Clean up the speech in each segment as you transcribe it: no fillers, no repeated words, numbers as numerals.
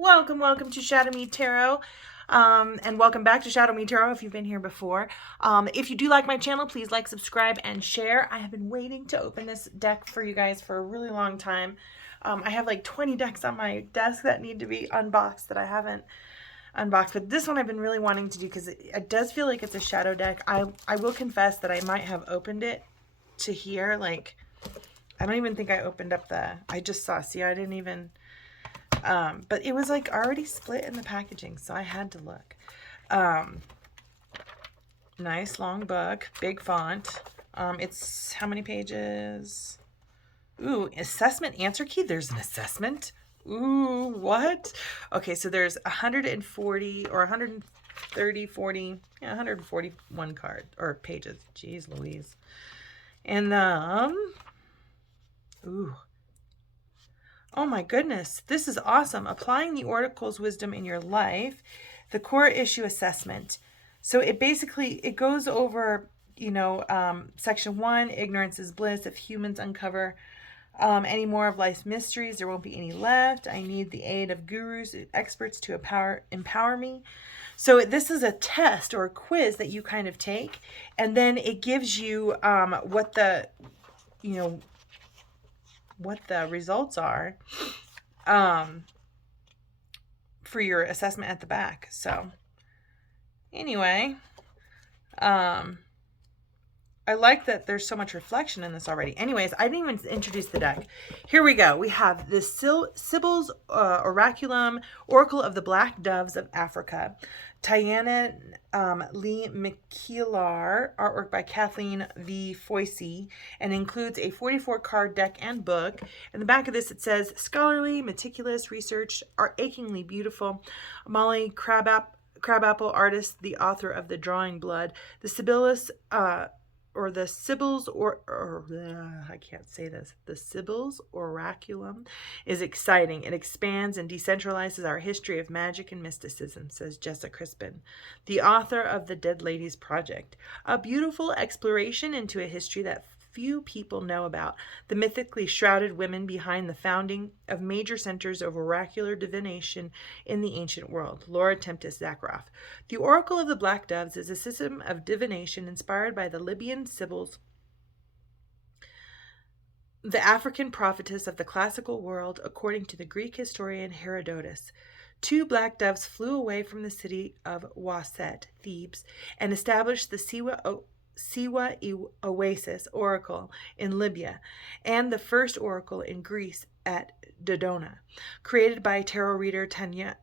Welcome to ShadowMeTarot, and welcome back to ShadowMeTarot if you've been here before. If you do like my channel, please like, subscribe, and share. I have been waiting to open this deck for you guys for a really long time. I have like 20 decks on my desk that need to be unboxed that I haven't unboxed, but this one I've been really wanting to do because it does feel like it's a shadow deck. I will confess that I might have opened it to here. Like, I don't even think I opened up I just saw, see, I didn't even... but it was like already split in the packaging, so I had to look. Nice long book, big font. It's how many pages? Ooh, assessment answer key. There's an assessment. Ooh, what? Okay, so there's 140 or 130, 40, yeah, 141 card or pages. Jeez Louise. And ooh. Oh my goodness, this is awesome. Applying the Oracle's wisdom in your life, the core issue assessment. So it goes over, section 1, ignorance is bliss. If humans uncover any more of life's mysteries, there won't be any left. I need the aid of gurus, experts to empower me. So this is a test or a quiz that you kind of take, and then it gives you what the results are for your assessment at the back. So anyway, I like that there's so much reflection in this already. Anyways, I didn't even introduce the deck. Here we go. We have the Sibyls Oraculum, Oracle of the Black Doves of Africa. Tayannah Lee McQuillar, artwork by Kathleen V. Foisey, and includes a 44-card deck and book. In the back of this, it says, scholarly, meticulous, researched, achingly beautiful. Molly Crabapple, artist, the author of The Drawing Blood. The Sibyls I can't say this. The Sibyls Oraculum is exciting. It expands and decentralizes our history of magic and mysticism, says Jessa Crispin, the author of The Dead Ladies Project. A beautiful exploration into a history that few people know about, the mythically shrouded women behind the founding of major centers of oracular divination in the ancient world. Laura Tempest Zakharoff. The Oracle of the Black Doves is a system of divination inspired by the Libyan Sibyls, the African prophetess of the classical world, according to the Greek historian Herodotus. 2 black doves flew away from the city of Waset, Thebes, and established the Siwa Oasis Oracle in Libya, and the first oracle in Greece at Dodona, created by tarot reader Tayannah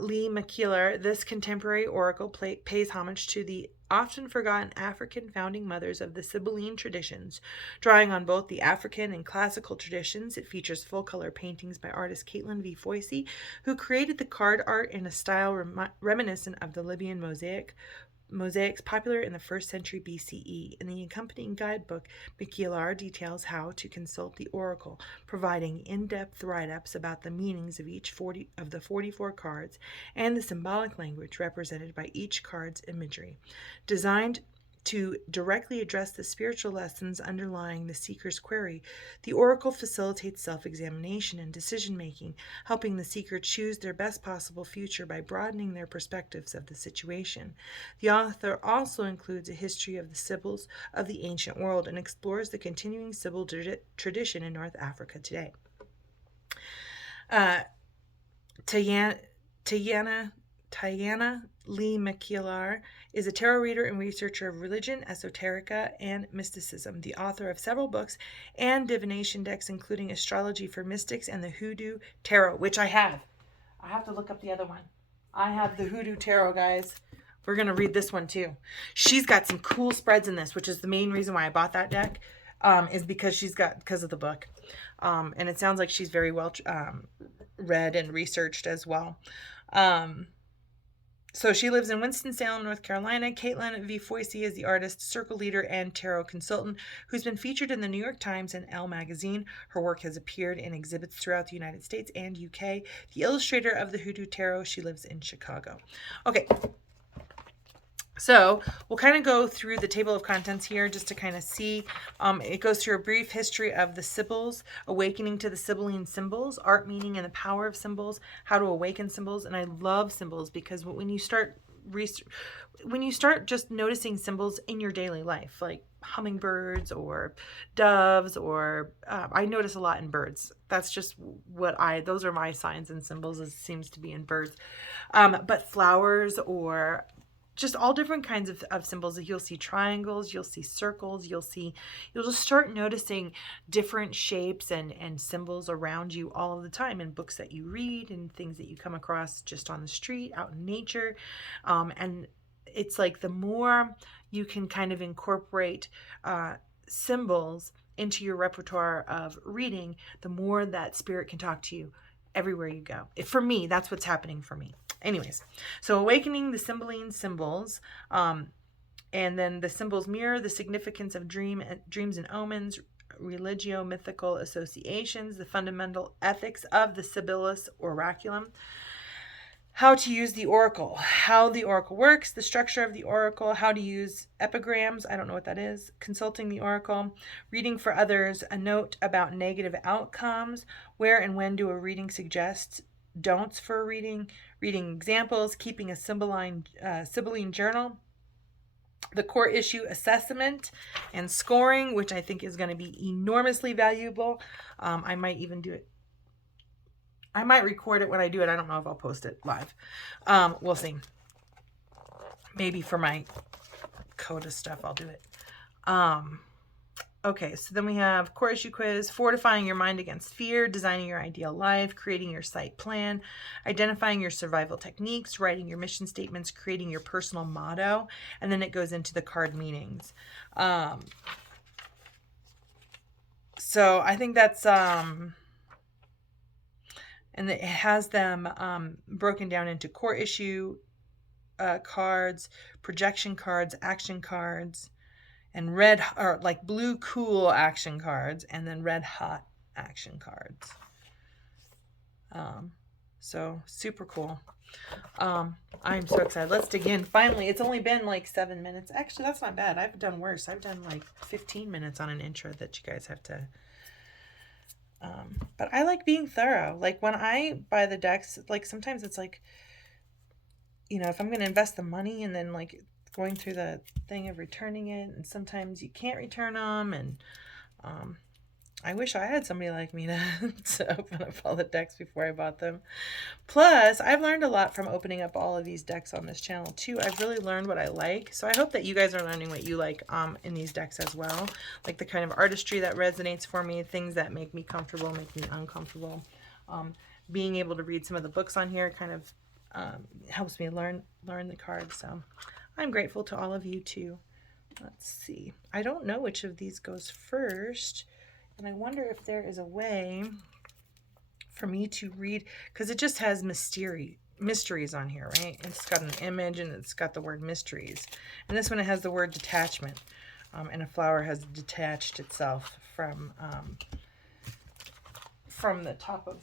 Lee McQuillar. This contemporary oracle pays homage to the often forgotten African founding mothers of the Sibylline traditions. Drawing on both the African and classical traditions, it features full-color paintings by artist Caitlin V. Foisey, who created the card art in a style reminiscent of the Libyan mosaics popular in the 1st century BCE. In the accompanying guidebook, McQuillar details how to consult the oracle, providing in-depth write-ups about the meanings of each of the 44 cards and the symbolic language represented by each card's imagery. Designed to directly address the spiritual lessons underlying the seeker's query, the oracle facilitates self-examination and decision-making, helping the seeker choose their best possible future by broadening their perspectives of the situation. The author also includes a history of the Sibyls of the ancient world and explores the continuing Sibyl tradition in North Africa today. Tayannah Lee McQuillar is a tarot reader and researcher of religion, esoterica, and mysticism, the author of several books and divination decks, including Astrology for Mystics and the Hoodoo Tarot, which I have. I have to look up the other one. I have the Hoodoo Tarot, guys. We're going to read this one too. She's got some cool spreads in this, which is the main reason why I bought that deck, is because of the book. And it sounds like she's very well read and researched as well. So she lives in Winston-Salem, North Carolina. Caitlin V. Foisey is the artist, circle leader, and tarot consultant who's been featured in the New York Times and Elle magazine. Her work has appeared in exhibits throughout the United States and UK. The illustrator of the Hoodoo Tarot, she lives in Chicago. Okay. So we'll kind of go through the table of contents here just to kind of see. It goes through a brief history of the Sibyls, awakening to the Sibylline symbols, art, meaning, and the power of symbols, how to awaken symbols. And I love symbols because when you start just noticing symbols in your daily life, like hummingbirds or doves, or I notice a lot in birds. That's just those are my signs and symbols, it seems to be in birds. But flowers, or just all different kinds of symbols. You'll see triangles, you'll see circles, you'll just start noticing different shapes and symbols around you all of the time, in books that you read and things that you come across just on the street, out in nature. And it's like the more you can kind of incorporate symbols into your repertoire of reading, the more that spirit can talk to you everywhere you go. For me, that's what's happening for me. Anyways, so awakening the Sibylline symbols, and then the symbols mirror the significance of dreams and omens, religio-mythical associations, the fundamental ethics of the Sibyls Oraculum, how to use the oracle, how the oracle works, the structure of the oracle, how to use epigrams, I don't know what that is, consulting the oracle, reading for others, a note about negative outcomes, where and when do a reading suggest don'ts for a reading examples, keeping a Sibylline journal, the core issue assessment and scoring, which I think is going to be enormously valuable. I might even do it. I might record it when I do it. I don't know if I'll post it live. We'll see. Maybe for my CODA stuff, I'll do it. Okay, so then we have core issue quiz, fortifying your mind against fear, designing your ideal life, creating your site plan, identifying your survival techniques, writing your mission statements, creating your personal motto, and then it goes into the card meanings. So I think that's, and it has them broken down into core issue cards, projection cards, action cards, and red, or like blue cool action cards, and then red hot action cards. So super cool. I'm so excited. Let's dig in. Finally, it's only been like 7 minutes. Actually, that's not bad. I've done worse. I've done like 15 minutes on an intro that you guys have to. But I like being thorough. Like when I buy the decks, like sometimes it's like, if I'm going to invest the money and then like going through the thing of returning it, and sometimes you can't return them, and I wish I had somebody like me to open up all the decks before I bought them. Plus, I've learned a lot from opening up all of these decks on this channel too. I've really learned what I like, so I hope that you guys are learning what you like in these decks as well, like the kind of artistry that resonates for me, things that make me comfortable, make me uncomfortable. Being able to read some of the books on here kind of helps me learn the cards, so I'm grateful to all of you too. Let's see. I don't know which of these goes first, and I wonder if there is a way for me to read, because it just has mysteries on here, right? It's got an image and it's got the word mysteries. And this one, it has the word detachment, and a flower has detached itself from the top of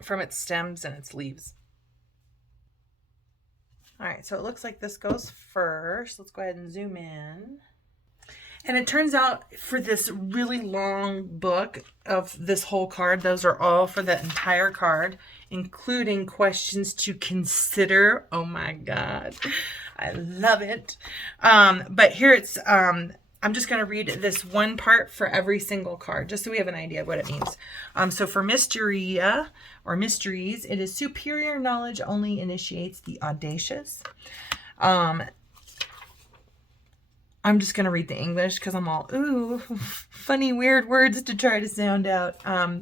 from its stems and its leaves. All right, so it looks like this goes first. Let's go ahead and zoom in. And it turns out for this really long book of this whole card, those are all for the entire card, including questions to consider. Oh my God, I love it. But here it's, I'm just going to read this one part for every single card, just so we have an idea of what it means. So for Mysteria, or Mysteries, it is superior knowledge only initiates the audacious. I'm just going to read the English because I'm all, ooh, funny, weird words to try to sound out.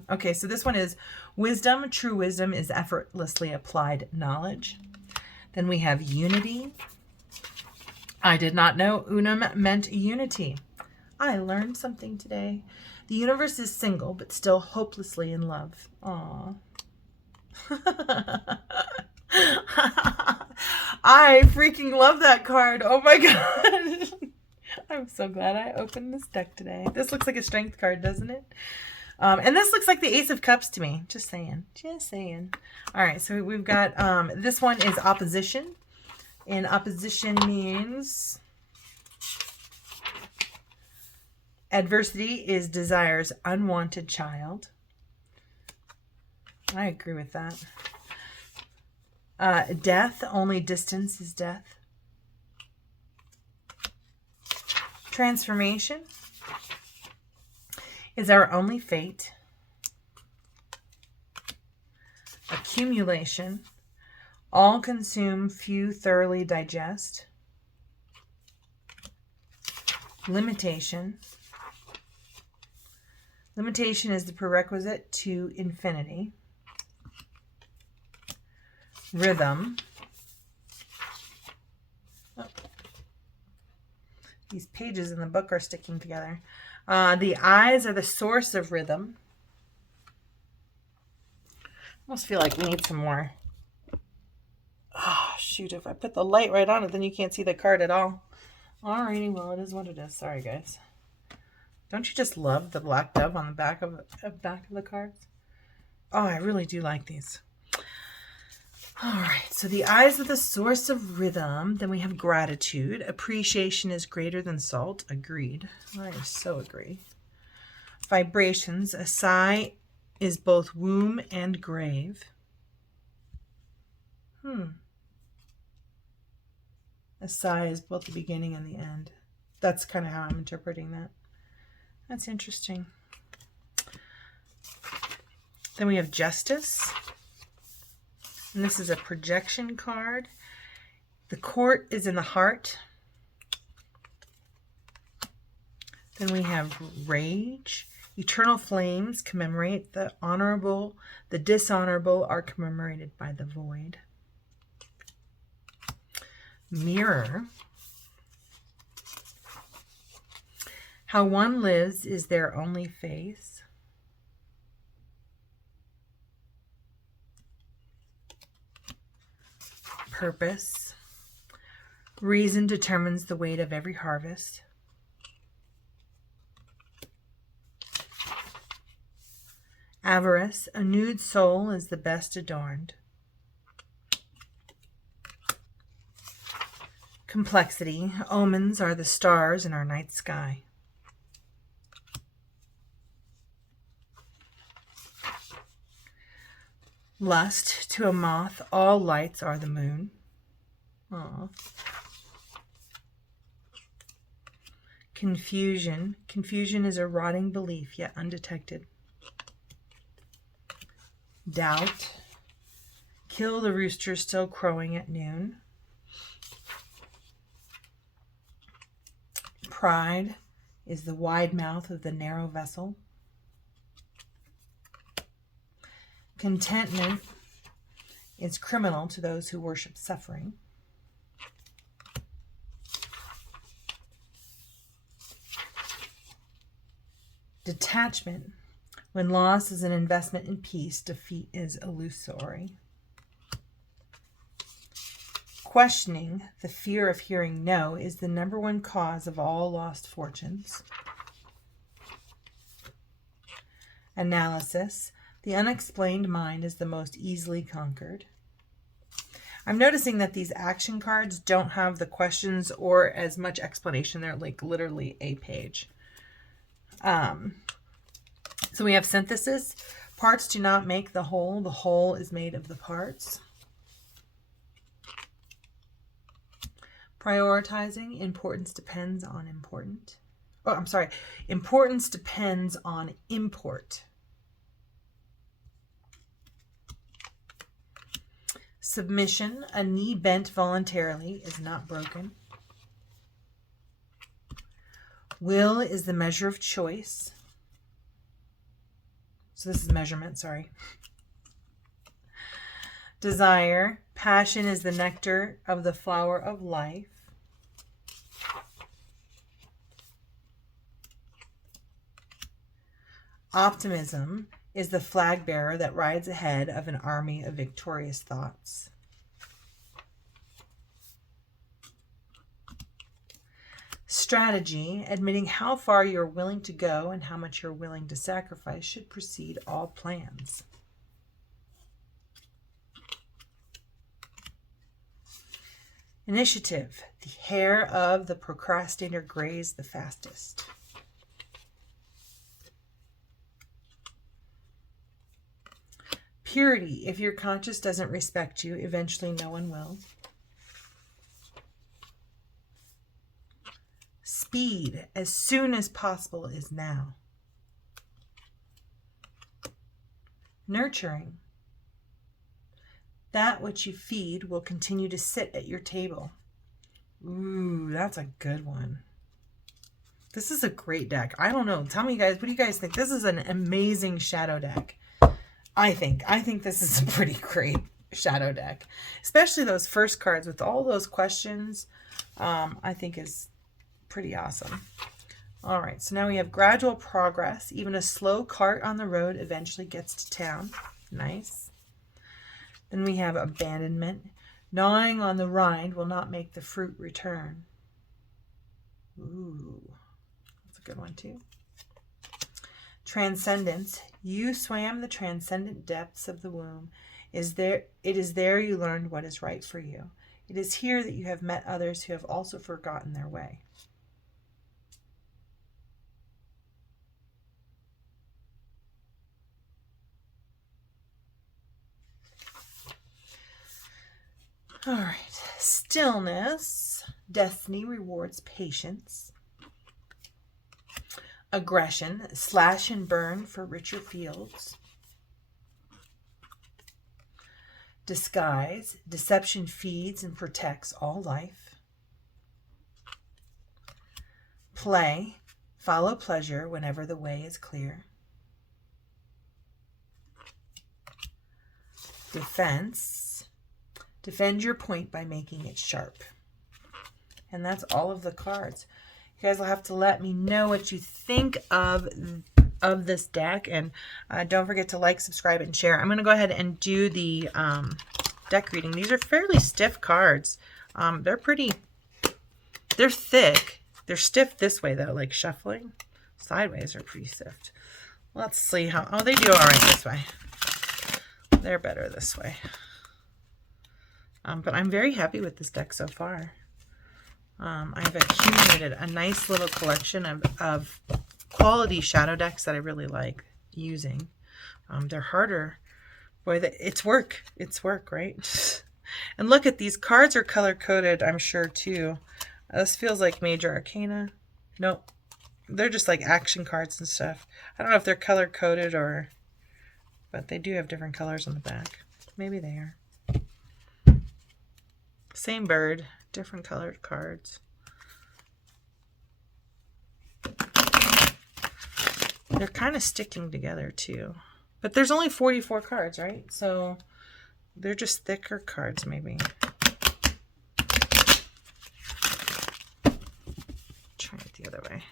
Okay, so this one is wisdom. True wisdom is effortlessly applied knowledge. Then we have unity. I did not know unum meant unity. I learned something today. The universe is single, but still hopelessly in love. Aww. I freaking love that card. Oh my God. I'm so glad I opened this deck today. This looks like a strength card, doesn't it? And this looks like the Ace of Cups to me. Just saying. Just saying. All right, so we've got, this one is opposition. In opposition means adversity is desire's unwanted child. I agree with that. Death, only distance is death. Transformation is our only fate. Accumulation, all consume, few thoroughly digest. Limitation, limitation is the prerequisite to infinity. Rhythm, oh, these pages in the book are sticking together. The eyes are the source of rhythm. Almost feel like we need some more. Oh, shoot. If I put the light right on it, then you can't see the card at all. Alrighty, well, it is what it is. Sorry, guys. Don't you just love the black dove on the back of the cards? Oh, I really do like these. All right, so the eyes are the source of rhythm. Then we have gratitude. Appreciation is greater than salt. Agreed. I so agree. Vibrations. A sigh is both womb and grave. A sigh is both the beginning and the end. That's kind of how I'm interpreting that. That's interesting. Then we have justice. And this is a projection card. The court is in the heart. Then we have rage. Eternal flames commemorate the honorable. The dishonorable are commemorated by the void. Mirror. How one lives is their only face. Purpose. Reason determines the weight of every harvest. Avarice. A nude soul is the best adorned. Complexity. Omens are the stars in our night sky. Lust. To a moth, all lights are the moon. Aww. Confusion. Confusion is a rotting belief, yet undetected. Doubt. Kill the rooster still crowing at noon. Pride is the wide mouth of the narrow vessel. Contentment is criminal to those who worship suffering. Detachment. When loss is an investment in peace, defeat is illusory. Questioning, the fear of hearing no, is the number one cause of all lost fortunes. Analysis. The unexplained mind is the most easily conquered. I'm noticing that these action cards don't have the questions or as much explanation. They're like literally a page. So we have synthesis. Parts do not make the whole. The whole is made of the parts. Prioritizing. Importance depends on important. Oh, I'm sorry. Importance depends on import. Submission. A knee bent voluntarily is not broken. Will is the measure of choice. So this is measurement, sorry. Desire. Passion is the nectar of the flower of life. Optimism is the flag bearer that rides ahead of an army of victorious thoughts. Strategy, admitting how far you're willing to go and how much you're willing to sacrifice, should precede all plans. Initiative. The hair of the procrastinator grays the fastest. Purity. If your conscience doesn't respect you, eventually no one will. Speed. As soon as possible is now. Nurturing. That which you feed will continue to sit at your table. Ooh, that's a good one. This is a great deck. I don't know. Tell me, guys, what do you guys think? This is an amazing shadow deck. I think this is a pretty great shadow deck. Especially those first cards with all those questions, I think is pretty awesome. All right, so now we have gradual progress. Even a slow cart on the road eventually gets to town. Nice. Then we have abandonment. Gnawing on the rind will not make the fruit return. Ooh, that's a good one too. Transcendence. You swam the transcendent depths of the womb. It is there you learned what is right for you. It is here that you have met others who have also forgotten their way. All right. Stillness. Destiny rewards patience. Aggression. Slash and burn for richer fields. Disguise. Deception feeds and protects all life. Play. Follow pleasure whenever the way is clear. Defense. Defend your point by making it sharp. And that's all of the cards. You guys will have to let me know what you think of this deck. And don't forget to like, subscribe, and share. I'm going to go ahead and do the deck reading. These are fairly stiff cards. They're thick. They're stiff this way, though, like shuffling. Sideways are pretty stiff. Let's see how... Oh, they do all right this way. They're better this way. But I'm very happy with this deck so far. I've accumulated a nice little collection of quality shadow decks that I really like using. They're harder. Boy, it's work. It's work, right? And look at these cards are color-coded, I'm sure, too. This feels like Major Arcana. Nope. They're just like action cards and stuff. I don't know if they're color-coded or... But they do have different colors on the back. Maybe they are. Same bird, different colored cards. They're kind of sticking together too. But there's only 44 cards, right? So they're just thicker cards maybe. Try it the other way.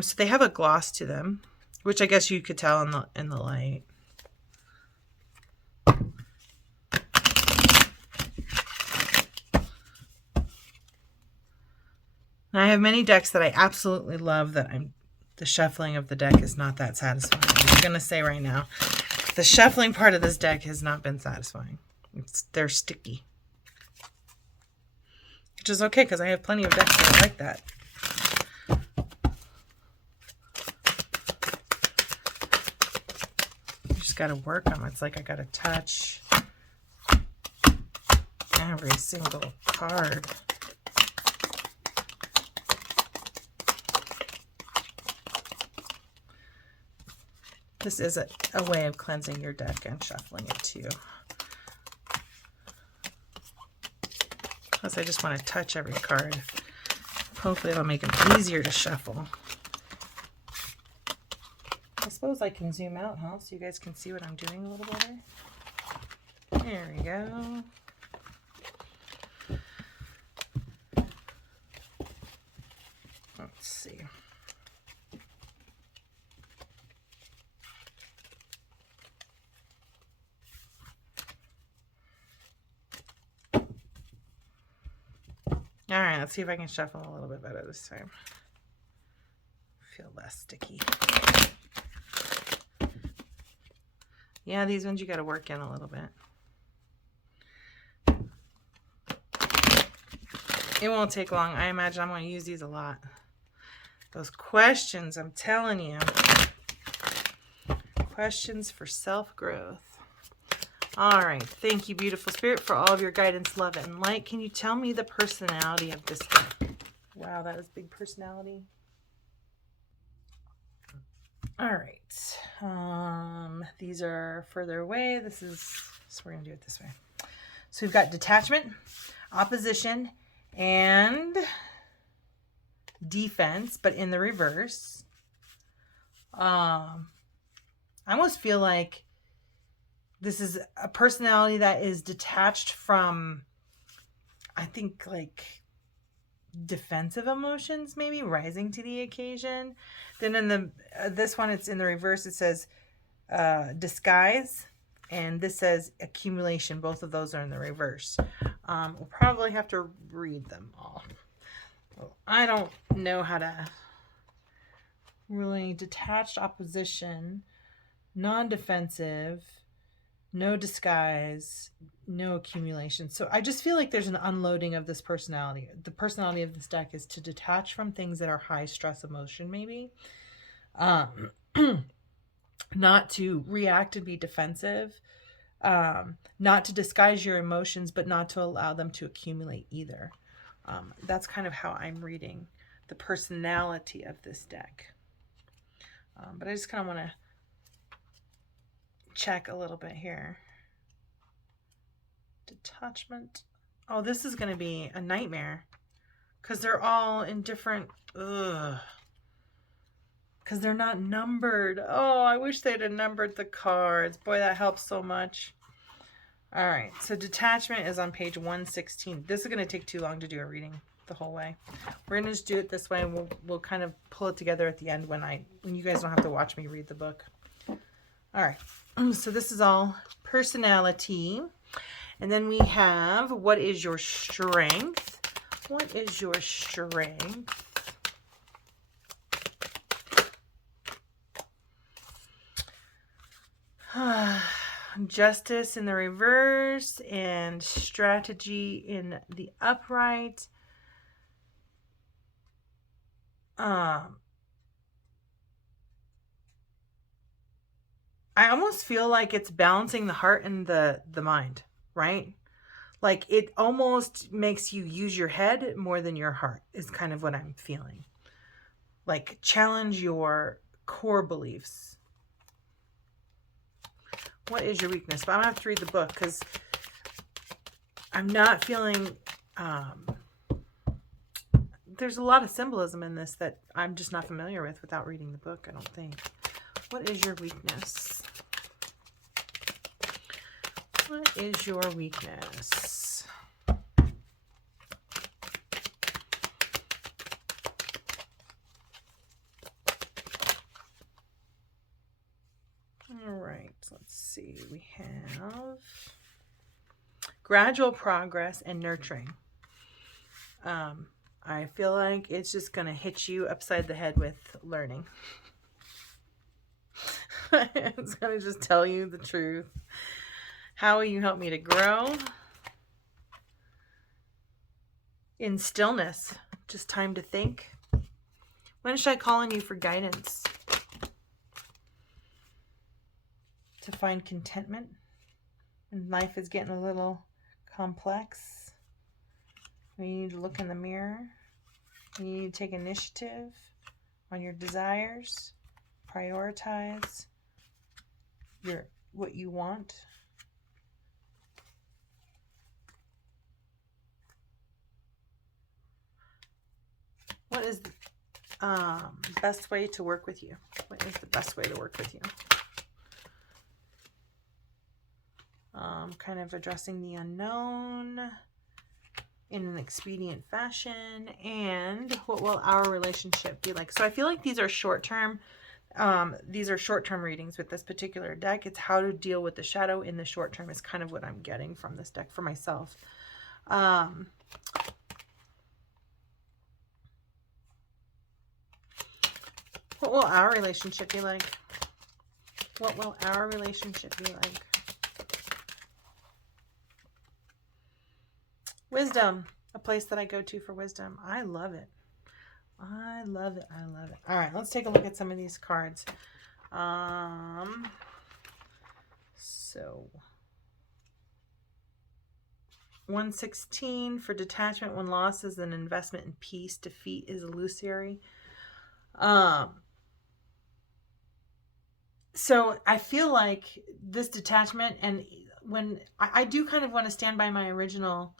So they have a gloss to them, which I guess you could tell in the light. And I have many decks that I absolutely love that the shuffling of the deck is not that satisfying. I'm going to say right now, the shuffling part of this deck has not been satisfying. They're sticky. Which is okay because I have plenty of decks that are like that. You just got to work them. It's like I got to touch every single card. This is a way of cleansing your deck and shuffling it too. Plus, I just want to touch every card. Hopefully, it'll make them easier to shuffle. I suppose I can zoom out, huh? So you guys can see what I'm doing a little better. There we go. Let's see. All right, let's see if I can shuffle a little bit better this time. Feel less sticky. Yeah, these ones you got to work in a little bit. It won't take long. I imagine I'm going to use these a lot. Those questions, I'm telling you. Questions for self-growth. All right. Thank you, beautiful spirit, for all of your guidance, love, and light. Can you tell me the personality of this guy? Wow, that is big personality. All right. These are further away. So we're going to do it this way. So we've got detachment, opposition, and defense, but in the reverse. I almost feel like this is a personality that is detached from, I think, like defensive emotions, maybe rising to the occasion. Then in this one, it's in the reverse. It says disguise, and this says accumulation. Both of those are in the reverse. We'll probably have to read them all. I don't know how to really detached, opposition, non-defensive, no disguise, no accumulation. So I just feel like there's an unloading of this personality. The personality of this deck is to detach from things that are high stress emotion, maybe. Not to react and be defensive. Not to disguise your emotions, but not to allow them to accumulate either. That's kind of how I'm reading the personality of this deck. But I just kind of want to check a little bit here. Detachment. Oh, this is going to be a nightmare because they're all in different, because they're not numbered. Oh, I wish they'd have numbered the cards. Boy, that helps so much. All right, so detachment is on page 116. This is going to take too long to do a reading the whole way. We're going to just do it this way, and we'll kind of pull it together at the end when you guys don't have to watch me read the book. All right, so this is all personality. And then we have, what is your strength? What is your strength? Justice in the reverse and strategy in the upright. I almost feel like it's balancing the heart and the mind, right? Like it almost makes you use your head more than your heart is kind of what I'm feeling. Like challenge your core beliefs. What is your weakness? But I'm going to have to read the book because I'm not feeling... there's a lot of symbolism in this that I'm just not familiar with without reading the book, I don't think. What is your weakness? What is your weakness? All right, let's see. We have gradual progress and nurturing. I feel like it's just going to hit you upside the head with learning. It's going to just tell you the truth. How will you help me to grow? In stillness, just time to think. When should I call on you for guidance? To find contentment when life is getting a little complex. You need to look in the mirror. You need to take initiative on your desires. Prioritize what you want. What is the best way to work with you? What is the best way to work with you? Kind of addressing the unknown in an expedient fashion, and what will our relationship be like? So I feel like these are short-term. These are short-term readings with this particular deck. It's how to deal with the shadow in the short term is kind of what I'm getting from this deck for myself. What will our relationship be like? What will our relationship be like? Wisdom. a place that I go to for wisdom. I love it. I love it. I love it. All right, let's take a look at some of these cards. So 116 for detachment. When loss is an investment in peace, defeat is illusory. So I feel like this detachment, and when I do kind of want to stand by my original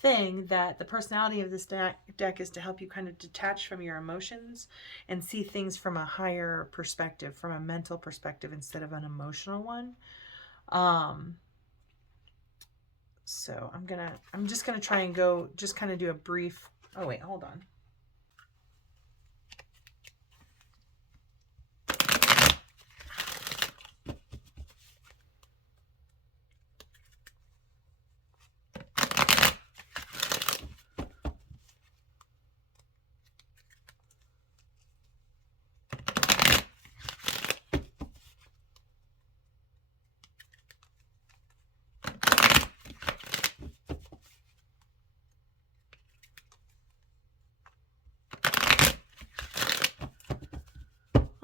thing that the personality of this deck is to help you kind of detach from your emotions and see things from a higher perspective, from a mental perspective instead of an emotional one. So I'm just gonna try and go, just kind of do a brief, oh wait, hold on.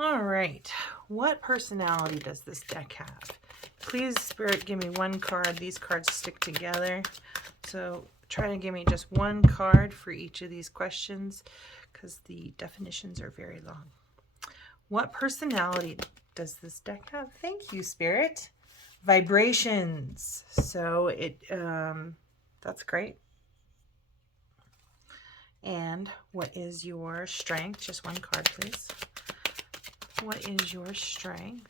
All right, what personality does this deck have? Please, Spirit, give me one card. These cards stick together. So try to give me just one card for each of these questions because the definitions are very long. What personality does this deck have? Thank you, Spirit. Vibrations. So that's great. And what is your strength? Just one card, please. What is your strength?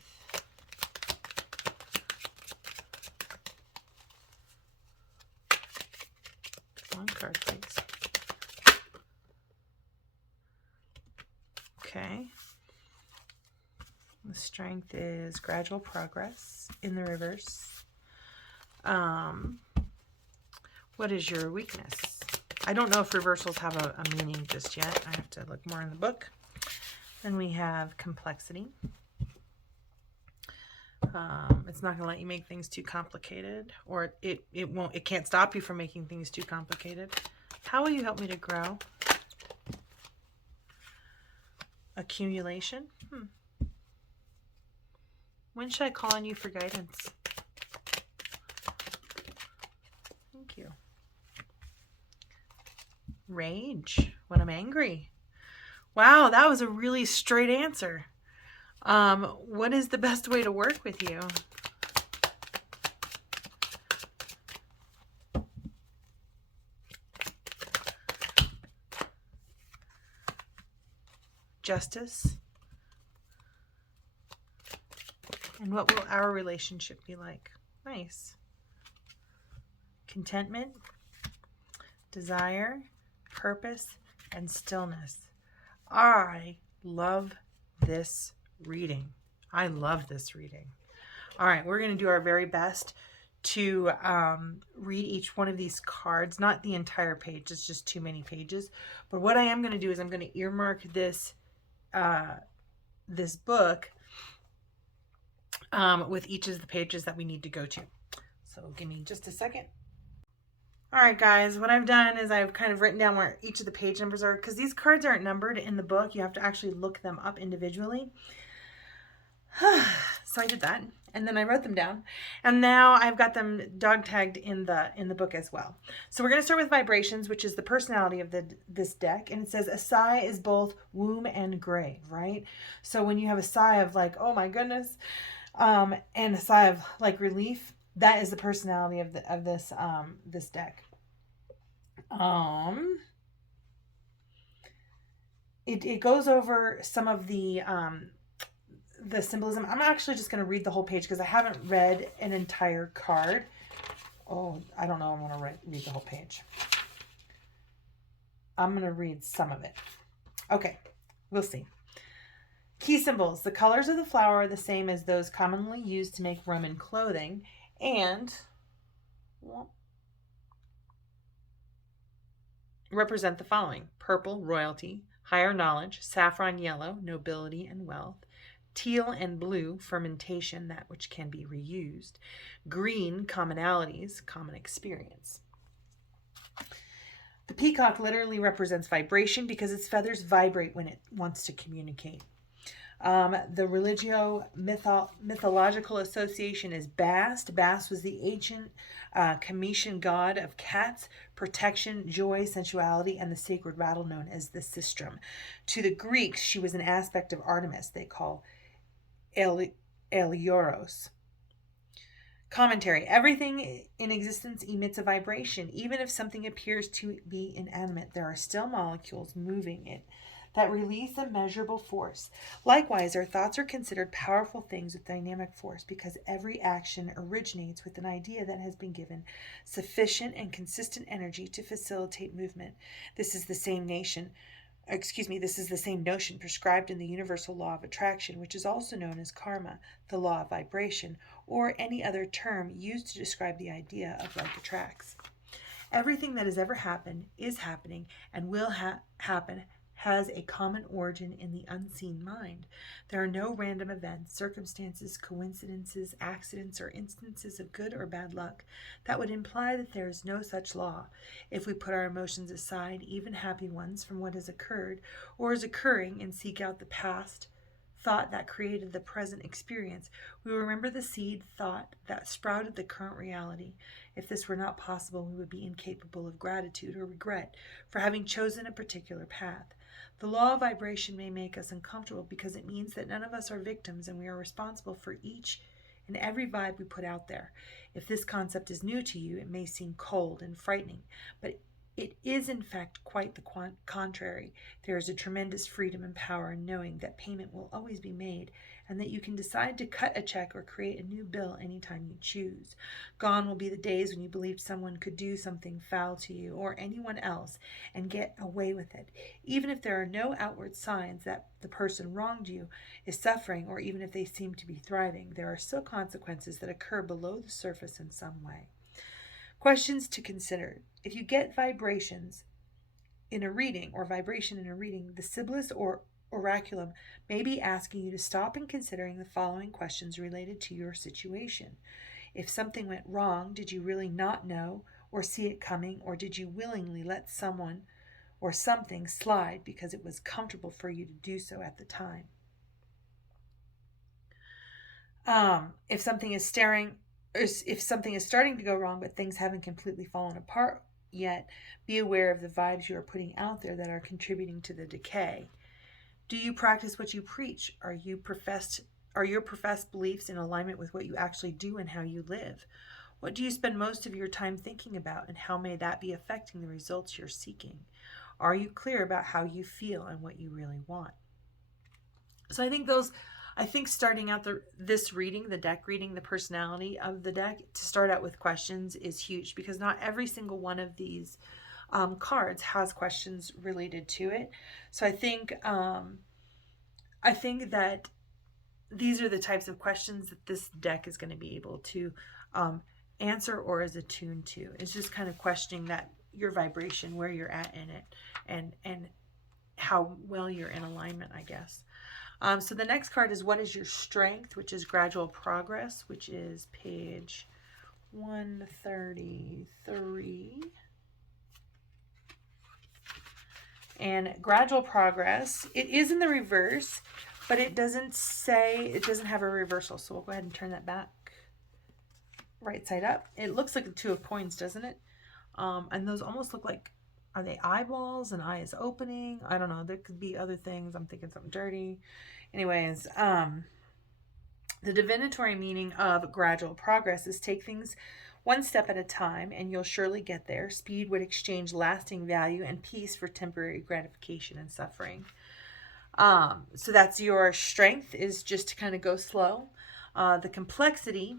One card, please. Okay. The strength is gradual progress in the reverse. What is your weakness? I don't know if reversals have a meaning just yet. I have to look more in the book. Then we have complexity. It's not going to let you make things too complicated, or it can't stop you from making things too complicated. How will you help me to grow? Accumulation. When should I call on you for guidance? Thank you. Rage. When I'm angry. Wow, that was a really straight answer. What is the best way to work with you? Justice. And what will our relationship be like? Nice. Contentment, desire, purpose, and stillness. I love this reading. I love this reading. All right, we're going to do our very best to read each one of these cards. Not the entire page, it's just too many pages. But what I am going to do is I'm going to earmark this this book with each of the pages that we need to go to. So give me just a second. All right, guys, what I've done is I've kind of written down where each of the page numbers are, because these cards aren't numbered in the book. You have to actually look them up individually. So I did that, and then I wrote them down, and now I've got them dog tagged in the book as well. So we're going to start with vibrations, which is the personality of this deck, and it says a sigh is both womb and grave, right? So when you have a sigh of like, oh my goodness, and a sigh of like relief, that is the personality of this deck. It goes over some of the symbolism. I'm actually just going to read the whole page because I haven't read an entire card. Oh, I don't know. I'm going to read the whole page. I'm going to read some of it. Okay, we'll see. Key symbols. The colors of the flower are the same as those commonly used to make Roman clothing and represent the following: purple, royalty; higher knowledge; saffron yellow, nobility and wealth; teal and blue, fermentation, that which can be reused; green, commonalities, common experience. The peacock literally represents vibration because its feathers vibrate when it wants to communicate. The mythological association is Bast. Bast was the ancient Cometian god of cats, protection, joy, sensuality, and the sacred rattle known as the sistrum. To the Greeks, she was an aspect of Artemis they call Elioros. Commentary. Everything in existence emits a vibration. Even if something appears to be inanimate, there are still molecules moving it that release a measurable force. Likewise, our thoughts are considered powerful things with dynamic force because every action originates with an idea that has been given sufficient and consistent energy to facilitate movement. This is the same notion prescribed in the universal law of attraction, which is also known as karma, the law of vibration, or any other term used to describe the idea of like attracts. Everything that has ever happened, is happening, and will happen has a common origin in the unseen mind. There are no random events, circumstances, coincidences, accidents, or instances of good or bad luck. That would imply that there is no such law. If we put our emotions aside, even happy ones, from what has occurred or is occurring, and seek out the past thought that created the present experience, we will remember the seed thought that sprouted the current reality. If this were not possible, we would be incapable of gratitude or regret for having chosen a particular path. The law of vibration may make us uncomfortable because it means that none of us are victims and we are responsible for each and every vibe we put out there. If this concept is new to you, it may seem cold and frightening, but it is in fact quite the contrary. There is a tremendous freedom and power in knowing that payment will always be made and that you can decide to cut a check or create a new bill anytime you choose. Gone will be the days when you believed someone could do something foul to you or anyone else and get away with it. Even if there are no outward signs that the person wronged you is suffering, or even if they seem to be thriving, there are still consequences that occur below the surface in some way. Questions to consider. If you get vibrations in a reading or vibration in a reading, the Sibyls Oraculum may be asking you to stop and considering the following questions related to your situation. If something went wrong, did you really not know or see it coming, or did you willingly let someone or something slide because it was comfortable for you to do so at the time? If something is starting to go wrong but things haven't completely fallen apart yet, be aware of the vibes you are putting out there that are contributing to the decay. Do you practice what you preach? Are your professed beliefs in alignment with what you actually do and how you live? What do you spend most of your time thinking about, and how may that be affecting the results you're seeking? Are you clear about how you feel and what you really want? So I think starting out this reading, the deck reading, the personality of the deck, to start out with questions is huge, because not every single one of these cards has questions related to it. So I think that these are the types of questions that this deck is going to be able to answer or is attuned to. It's just kind of questioning that your vibration, where you're at in it, and how well you're in alignment, I guess. So the next card is what is your strength, which is gradual progress, which is page 133. And gradual progress, it is in the reverse, but it doesn't have a reversal. So we'll go ahead and turn that back right side up. It looks like the Two of Coins, doesn't it? And those almost look like, are they eyeballs? An eye is opening? I don't know. There could be other things. I'm thinking something dirty. Anyways, the divinatory meaning of gradual progress is take things one step at a time, and you'll surely get there. Speed would exchange lasting value and peace for temporary gratification and suffering. So that's your strength, is just to kind of go slow. The complexity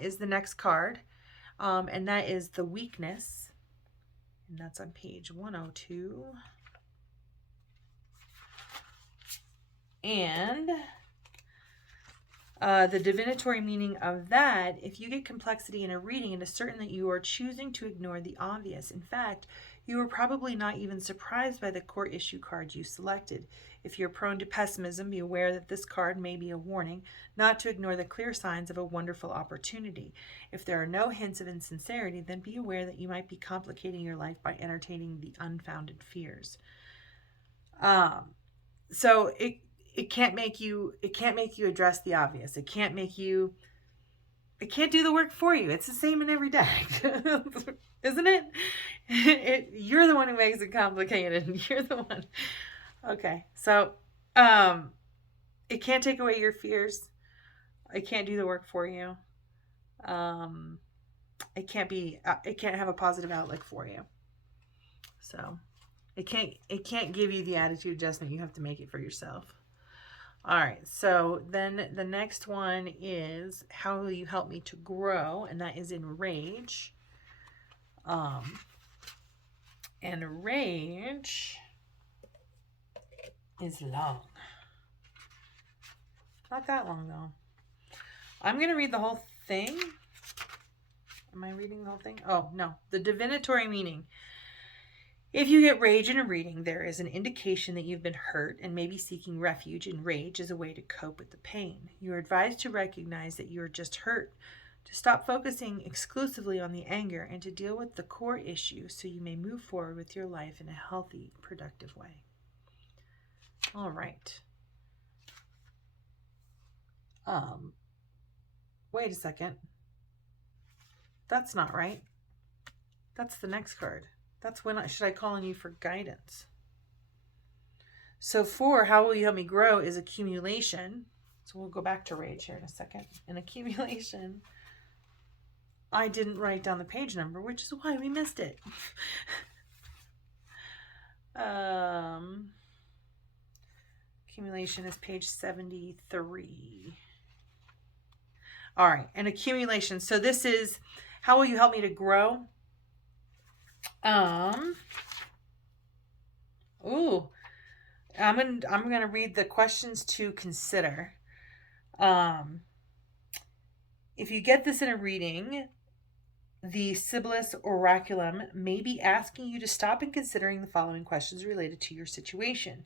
is the next card, and that is the weakness. And that's on page 102. And the divinatory meaning of that, if you get complexity in a reading, it is certain that you are choosing to ignore the obvious. In fact, you are probably not even surprised by the court issue card you selected. If you're prone to pessimism, be aware that this card may be a warning not to ignore the clear signs of a wonderful opportunity. If there are no hints of insincerity, then be aware that you might be complicating your life by entertaining the unfounded fears. So it can't make you address the obvious. It can't do the work for you. It's the same in every deck. Isn't it? You're the one who makes it complicated. You're the one. Okay. So, it can't take away your fears. It can't do the work for you. It can't have a positive outlook for you. So, it can't give you the attitude adjustment. You have to make it for yourself. All right, so then the next one is, how will you help me to grow? And that is in rage. And rage is long. Not that long, though. I'm going to read the whole thing. Am I reading the whole thing? Oh, no. The divinatory meaning. If you get rage in a reading, there is an indication that you've been hurt and may be seeking refuge in rage as a way to cope with the pain. You are advised to recognize that you are just hurt, to stop focusing exclusively on the anger, and to deal with the core issue so you may move forward with your life in a healthy, productive way. All right. Wait a second. That's not right. That's the next card. That's when should I call on you for guidance? So 4, how will you help me grow, is accumulation. So we'll go back to rage here in a second. And accumulation, I didn't write down the page number, which is why we missed it. Accumulation is page 73. All right, and accumulation. So this is, how will you help me to grow? I'm gonna read the questions to consider. If you get this in a reading, the Sibyls Oraculum may be asking you to stop and considering the following questions related to your situation.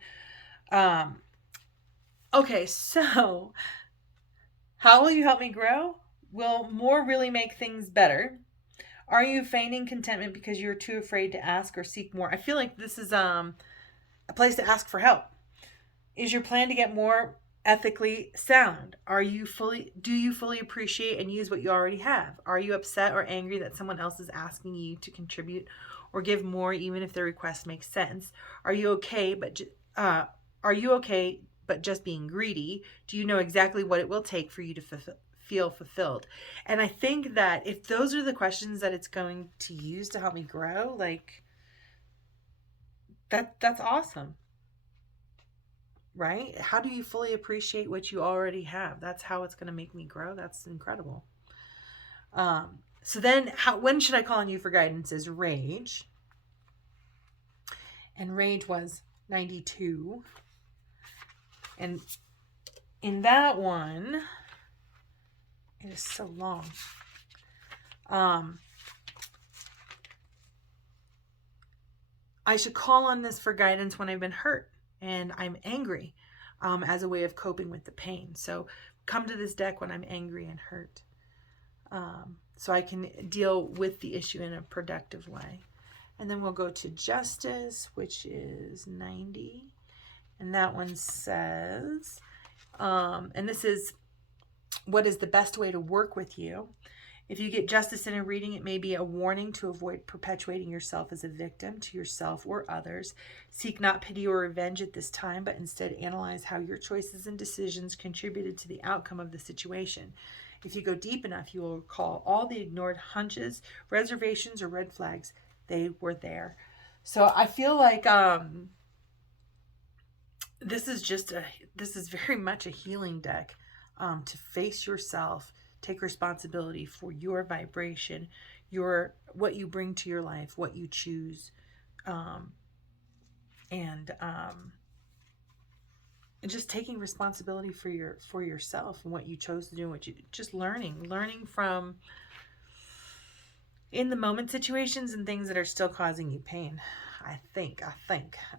Okay, so how will you help me grow? Will more really make things better? Are you feigning contentment because you're too afraid to ask or seek more? I feel like this is a place to ask for help. Is your plan to get more ethically sound? Do you fully appreciate and use what you already have? Are you upset or angry that someone else is asking you to contribute or give more even if their request makes sense? Are you okay but just being greedy? Do you know exactly what it will take for you to feel fulfilled? And I think that if those are the questions that it's going to use to help me grow, like that's awesome, right? How do you fully appreciate what you already have? That's how it's going to make me grow. That's incredible. So then when should I call on you for guidance is rage. And rage was 92. And in that one, it is so long. I should call on this for guidance when I've been hurt and I'm angry, as a way of coping with the pain. So come to this deck when I'm angry and hurt, so I can deal with the issue in a productive way. And then we'll go to justice, which is 90. And that one says, and this is, what is the best way to work with you? If you get justice in a reading, it may be a warning to avoid perpetuating yourself as a victim to yourself or others. Seek not pity or revenge at this time, but instead analyze how your choices and decisions contributed to the outcome of the situation. If you go deep enough, you will recall all the ignored hunches, reservations, or red flags. They were there. So I feel like this is very much a healing deck, to face yourself, take responsibility for your vibration, what you bring to your life, what you choose, and just taking responsibility for yourself and what you chose to do, what you just learning from in the moment situations and things that are still causing you pain. I think.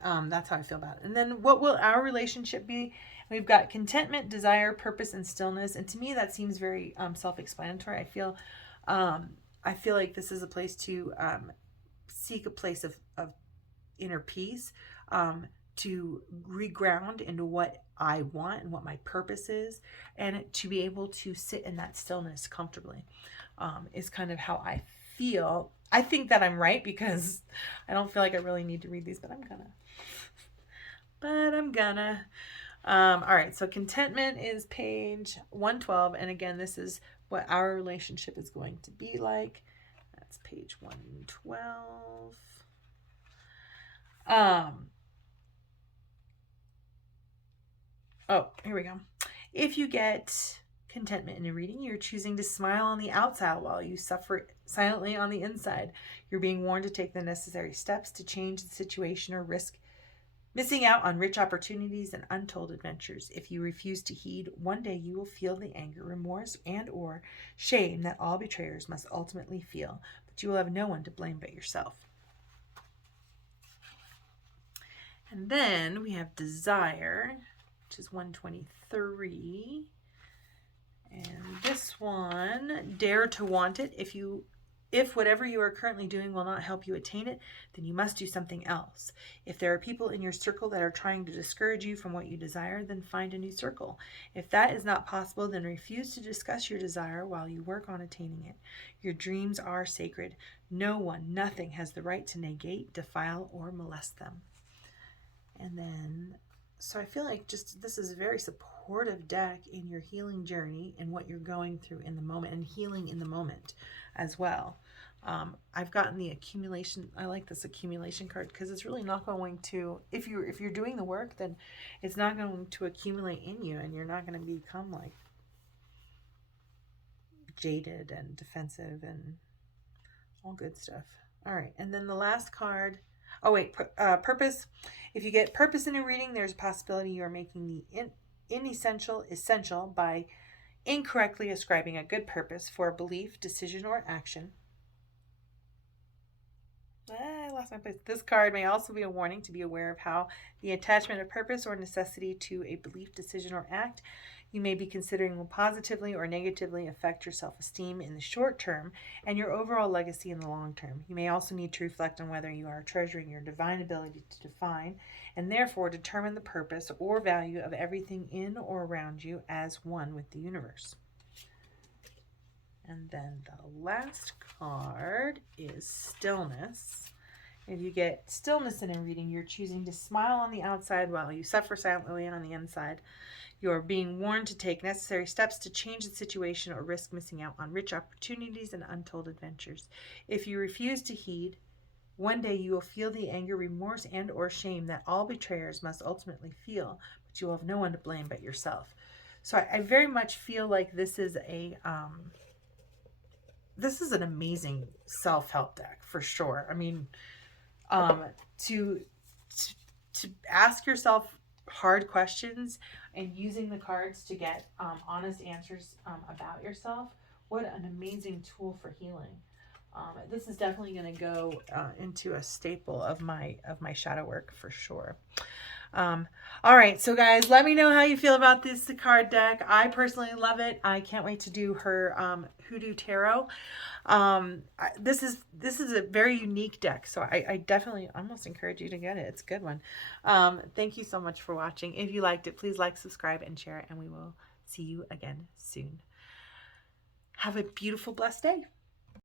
That's how I feel about it. And then what will our relationship be? We've got contentment, desire, purpose, and stillness. And to me, that seems very self-explanatory. I feel like this is a place to seek a place of inner peace, to reground into what I want and what my purpose is, and to be able to sit in that stillness comfortably, is kind of how I feel. I think that I'm right because I don't feel like I really need to read these, but I'm gonna. All right, so contentment is page 112, and again, this is what our relationship is going to be like. That's page 112. Oh, here we go. If you get contentment in a reading, you're choosing to smile on the outside while you suffer silently on the inside. You're being warned to take the necessary steps to change the situation or risk missing out on rich opportunities and untold adventures. If you refuse to heed, one day you will feel the anger, remorse, and or shame that all betrayers must ultimately feel, but you will have no one to blame but yourself. And then we have desire, which is 123. And this one, dare to want it. If whatever you are currently doing will not help you attain it, then you must do something else. If there are people in your circle that are trying to discourage you from what you desire, then find a new circle. If that is not possible, then refuse to discuss your desire while you work on attaining it. Your dreams are sacred. No one, nothing has the right to negate, defile, or molest them. And then, so I feel like just this is a very supportive deck in your healing journey and what you're going through in the moment, and healing in the moment as well. I've gotten the accumulation. I like this accumulation card because it's really not going to, if you're doing the work, then it's not going to accumulate in you, and you're not going to become like jaded and defensive and all good stuff. All right, and then the last card. Oh wait, purpose. If you get purpose in a reading, there's a possibility you are making the inessential essential by incorrectly ascribing a good purpose for a belief, decision, or action. I lost my place. This card may also be a warning to be aware of how the attachment of purpose or necessity to a belief, decision, or act you may be considering will positively or negatively affect your self-esteem in the short term and your overall legacy in the long term. You may also need to reflect on whether you are treasuring your divine ability to define and therefore determine the purpose or value of everything in or around you as one with the universe. And then the last card is stillness. If you get stillness in a reading, you're choosing to smile on the outside while you suffer silently on the inside. You're being warned to take necessary steps to change the situation or risk missing out on rich opportunities and untold adventures. If you refuse to heed, one day you will feel the anger, remorse, and or shame that all betrayers must ultimately feel, but you will have no one to blame but yourself. So I very much feel like this is an amazing self-help deck for sure. I mean, to ask yourself hard questions and using the cards to get honest answers about yourself. What an amazing tool for healing. This is definitely going to go into a staple of my shadow work for sure. All right, so guys, let me know how you feel about this card deck. I personally love it. I can't wait to do her Hoodoo Tarot. This is a very unique deck, so I definitely almost encourage you to get it. It's a good one. Thank you so much for watching. If you liked it, please like, subscribe, and share, and we will see you again soon. Have a beautiful, blessed day.